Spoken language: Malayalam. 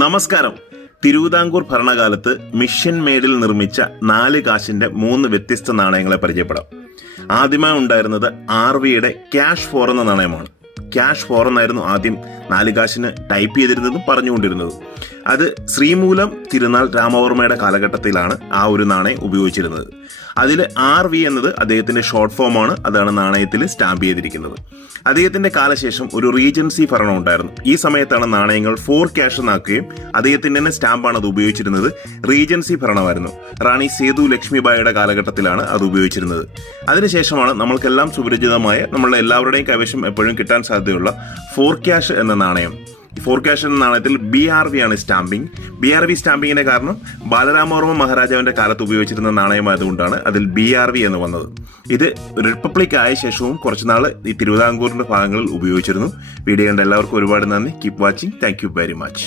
നമസ്കാരം. തിരുവിതാംകൂർ ഭരണകാലത്ത് മിഷൻ മേഡിൽ നിർമ്മിച്ച 4 കാശിന്റെ 3 വ്യത്യസ്ത നാണയങ്ങളെ പരിചയപ്പെടാം. ആദ്യമായി ഉണ്ടായിരുന്നത് RVയുടെ ക്യാഷ് 4 എന്ന നാണയമാണ്. ക്യാഷ് 4 എന്നായിരുന്നു ആദ്യം 4 കാശിന് ടൈപ്പ് ചെയ്തിരുന്നതും പറഞ്ഞുകൊണ്ടിരുന്നതും. അത് ശ്രീമൂലം തിരുനാൾ രാമവർമ്മയുടെ കാലഘട്ടത്തിലാണ് ആ ഒരു നാണയം ഉപയോഗിച്ചിരുന്നത്. അതിൽ RV എന്നത് അദ്ദേഹത്തിന്റെ ഷോർട്ട് ഫോമാണ്. അതാണ് നാണയത്തിൽ സ്റ്റാമ്പ് ചെയ്തിരിക്കുന്നത്. അദ്ദേഹത്തിന്റെ കാലശേഷം ഒരു റീജൻസി ഭരണം ഉണ്ടായിരുന്നു. ഈ സമയത്താണ് നാണയങ്ങൾ 4 ക്യാഷ് എന്നാക്കുകയും അദ്ദേഹത്തിന്റെ തന്നെ സ്റ്റാമ്പാണ് അത് ഉപയോഗിച്ചിരുന്നത്. റീജൻസി ഭരണമായിരുന്നു. റാണി സേതു ലക്ഷ്മിബായിയുടെ കാലഘട്ടത്തിലാണ് അത് ഉപയോഗിച്ചിരുന്നത്. അതിനുശേഷമാണ് നമ്മൾക്കെല്ലാം സുപരിചിതമായ നമ്മളുടെ എല്ലാവരുടെയും കൈവശം എപ്പോഴും കിട്ടാൻ സാധ്യതയുള്ള 4 ക്യാഷ് എന്ന നാണയം. 4 ക്യാഷ് എന്ന നാണയത്തിൽ BRV ആണ് സ്റ്റാമ്പിംഗ്. BRV സ്റ്റാമ്പിങ്ങിന്റെ കാരണം ബാലരാമവർമ്മ മഹാരാജാവിന്റെ കാലത്ത് ഉപയോഗിച്ചിരുന്ന നാണയമായതുകൊണ്ടാണ് അതിൽ BRV എന്ന് വന്നത്. ഇത് റിപ്പബ്ലിക് ആയ ശേഷവും കുറച്ചുനാൾ ഈ തിരുവിതാംകൂറിന്റെ ഭാഗങ്ങളിൽ ഉപയോഗിച്ചിരുന്നു. വീഡിയോ കണ്ട എല്ലാവർക്കും ഒരുപാട് നന്ദി. Keep watching. Thank you very much.